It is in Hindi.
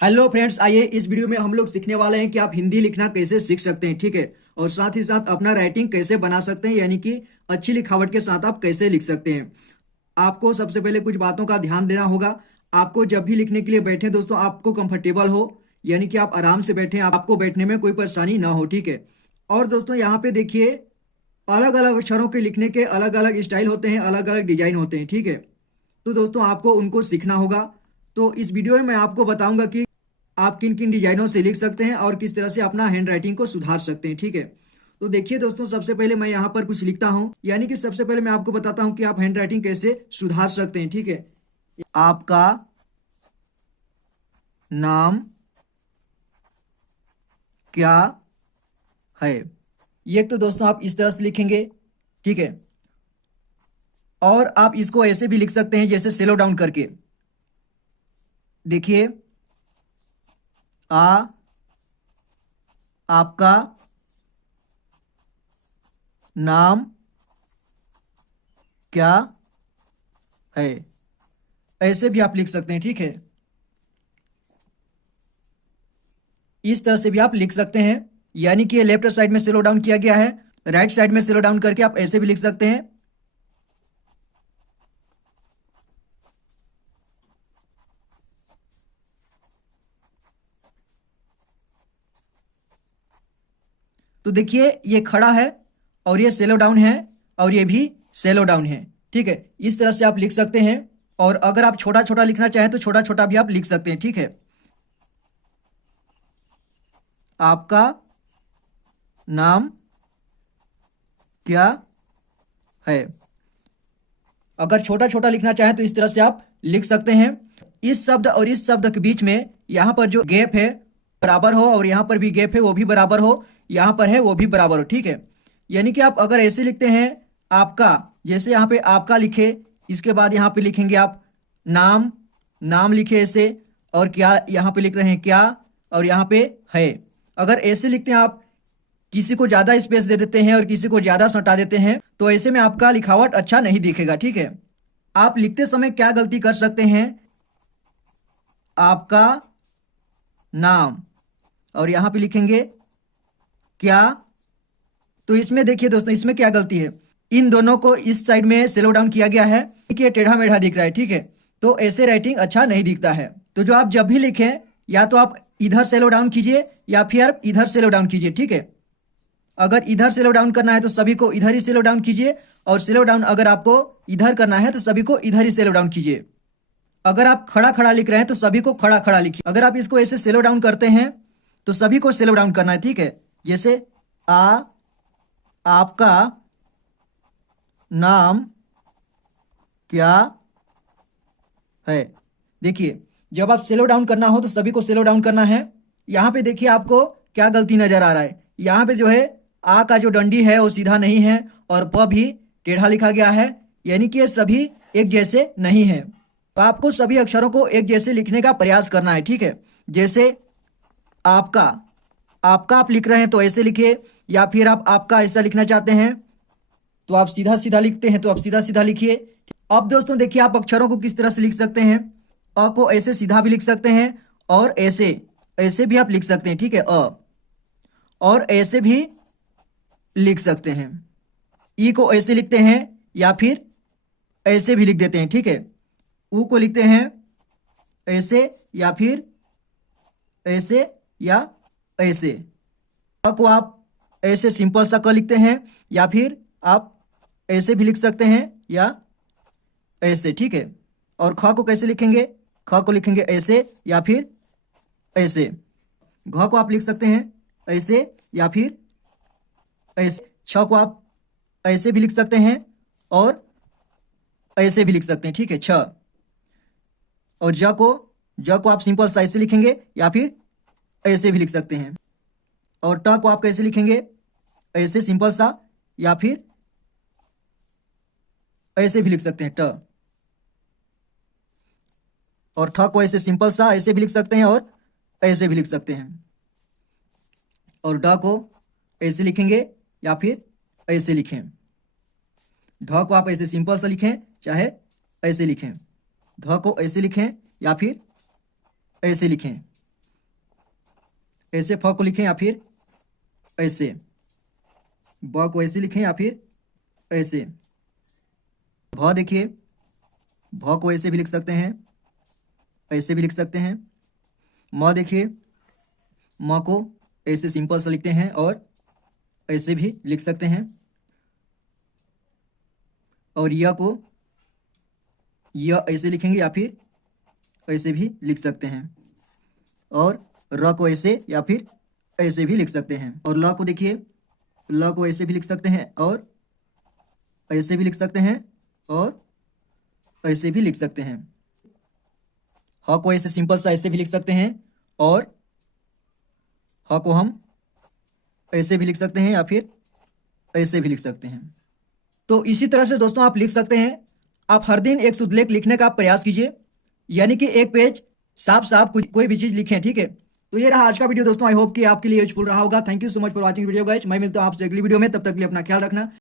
हेलो फ्रेंड्स, आइए इस वीडियो में हम लोग सीखने वाले हैं कि आप हिंदी लिखना कैसे सीख सकते हैं। ठीक है, और साथ ही साथ अपना राइटिंग कैसे बना सकते हैं, यानी कि अच्छी लिखावट के साथ आप कैसे लिख सकते हैं। आपको सबसे पहले कुछ बातों का ध्यान देना होगा। आपको जब भी लिखने के लिए बैठे दोस्तों, आपको कंफर्टेबल हो, यानी कि आप आराम से बैठें, आपको बैठने में कोई परेशानी ना हो। ठीक है, और दोस्तों यहाँ पे देखिए, अलग अलग अक्षरों के लिखने के अलग अलग स्टाइल होते हैं, अलग अलग डिजाइन होते हैं। ठीक है, तो दोस्तों आपको उनको सीखना होगा। तो इस वीडियो में मैं आपको बताऊंगा कि आप किन किन डिजाइनों से लिख सकते हैं और किस तरह से अपना हैंड राइटिंग को सुधार सकते हैं। ठीक है, तो देखिए दोस्तों, सबसे पहले मैं यहाँ पर कुछ लिखता हूँ, यानी कि सबसे पहले मैं आपको बताता हूँ कि आप हैंड राइटिंग कैसे सुधार सकते हैं। ठीक है, आपका नाम क्या है, ये तो दोस्तों आप इस तरह से लिखेंगे। ठीक है, और आप इसको ऐसे भी लिख सकते हैं जैसे सेलो डाउन करके। देखिए, आपका नाम क्या है, ऐसे भी आप लिख सकते हैं। ठीक है, इस तरह से भी आप लिख सकते हैं, यानी कि लेफ्ट साइड में स्लो डाउन किया गया है, राइट साइड में स्लो डाउन करके आप ऐसे भी लिख सकते हैं। तो देखिए, ये खड़ा है और ये सेलो डाउन है और ये भी सेलो डाउन है। ठीक है, इस तरह से आप लिख सकते हैं। और अगर आप छोटा छोटा लिखना चाहें तो छोटा छोटा भी आप लिख सकते हैं। ठीक है, आपका नाम क्या है, अगर छोटा छोटा लिखना चाहें तो इस तरह से आप लिख सकते हैं। इस शब्द और इस शब्द के बीच में यहाँ पर जो गैप है बराबर हो, और यहाँ पर भी गैप है वो भी बराबर हो, यहाँ पर है वो भी बराबर हो। ठीक है, यानी कि आप अगर ऐसे लिखते हैं आपका, जैसे यहाँ पे आपका लिखे, इसके बाद यहाँ पे लिखेंगे आप नाम, नाम लिखे ऐसे, और क्या यहाँ पे लिख रहे हैं क्या, और यहाँ पे है। अगर ऐसे लिखते हैं आप, किसी को ज्यादा स्पेस दे देते हैं और किसी को ज्यादा सटा देते हैं, तो ऐसे में आपका लिखावट अच्छा नहीं दिखेगा। ठीक है, आप लिखते समय क्या गलती कर सकते हैं, आपका नाम और यहां पे लिखेंगे क्या। तो इसमें देखिए दोस्तों, इसमें क्या गलती है, इन दोनों को इस साइड में स्लो डाउन किया गया है, ये टेढ़ा मेढ़ा दिख रहा है। ठीक है, तो ऐसे राइटिंग अच्छा नहीं दिखता है। तो जो आप जब भी लिखें, या तो आप इधर स्लो डाउन कीजिए या फिर आप इधर स्लो डाउन कीजिए। ठीक है, अगर इधर स्लो डाउन करना है तो सभी को इधर ही स्लो डाउन कीजिए, और स्लो डाउन अगर आपको इधर करना है तो सभी को इधर ही स्लो डाउन कीजिए। अगर आप खड़ा खड़ा लिख रहे हैं तो सभी को खड़ा खड़ा लिखिए। अगर आप इसको ऐसे स्लो डाउन करते हैं तो सभी को स्लो डाउन करना है। ठीक है, जैसे आपका नाम क्या है। देखिए, जब आप स्लो डाउन करना हो तो सभी को स्लो डाउन करना है। यहाँ पे देखिए आपको क्या गलती नजर आ रहा है, यहाँ पे जो है आ का जो डंडी है वो सीधा नहीं है और प भी टेढ़ा लिखा गया है, यानी कि ये सभी एक जैसे नहीं है। तो आपको सभी अक्षरों को एक जैसे लिखने का प्रयास करना है। ठीक है, जैसे आपका, आपका आप लिख रहे हैं तो ऐसे लिखिए, या फिर आप आपका ऐसा लिखना चाहते हैं तो आप सीधा सीधा लिखते हैं तो आप सीधा सीधा लिखिए। अब दोस्तों देखिए, आप अक्षरों को किस तरह से लिख सकते हैं। अ को ऐसे सीधा भी लिख सकते हैं और ऐसे ऐसे भी आप लिख सकते हैं। ठीक है, और ऐसे भी लिख सकते हैं। ई को ऐसे लिखते हैं या फिर ऐसे भी लिख देते हैं। ठीक है, ऊ को लिखते हैं ऐसे या फिर ऐसे या ऐसे। क को आप ऐसे सिंपल सा क लिखते हैं, या फिर आप ऐसे भी लिख सकते हैं या ऐसे। ठीक है, और ख को कैसे लिखेंगे, ख को लिखेंगे ऐसे या फिर ऐसे। घ को आप लिख सकते हैं ऐसे या फिर ऐसे। छ को आप ऐसे भी लिख सकते हैं और ऐसे भी लिख सकते हैं। ठीक है, छ। और ज को आप सिंपल सा ऐसे लिखेंगे या फिर ऐसे भी लिख सकते हैं। और ट को आप कैसे लिखेंगे, ऐसे सिंपल सा, या फिर ऐसे भी लिख सकते हैं ट। और ठ को ऐसे सिंपल सा ऐसे भी लिख सकते हैं और ऐसे भी लिख सकते हैं। और ड को ऐसे लिखेंगे या फिर ऐसे लिखें। ढ को आप ऐसे सिंपल सा लिखें चाहे ऐसे लिखें। ध को ऐसे लिखें या फिर ऐसे लिखें। ऐसे फ को लिखें या फिर ऐसे, ब को ऐसे लिखें या फिर ऐसे। भ देखिए, भ को ऐसे भी लिख सकते हैं, ऐसे भी लिख सकते हैं। म देखिए, म को ऐसे सिंपल सा लिखते हैं और ऐसे भी लिख सकते हैं। और य को य ऐसे लिखेंगे या फिर ऐसे भी लिख सकते हैं। और र को ऐसे या फिर ऐसे भी लिख सकते हैं। और ल को देखिए, ल को ऐसे भी लिख सकते हैं और ऐसे भी लिख सकते हैं और ऐसे भी लिख सकते हैं। ह को ऐसे सिंपल सा ऐसे भी लिख सकते हैं और ह को हम ऐसे भी लिख सकते हैं या फिर ऐसे भी लिख सकते हैं। तो इसी तरह से दोस्तों आप लिख सकते हैं। आप हर दिन एक शुद्ध लेख लिखने का प्रयास कीजिए, यानी कि एक पेज साफ साफ कोई भी चीज लिखें, ठीक है। तो ये रहा आज का वीडियो दोस्तों। आई होप कि आपके लिए यूजफुल रहा होगा। Thank you so much for watching video guys. मैं मिलता हूं आपसे अगली वीडियो में, तब तक के लिए अपना ख्याल रखना।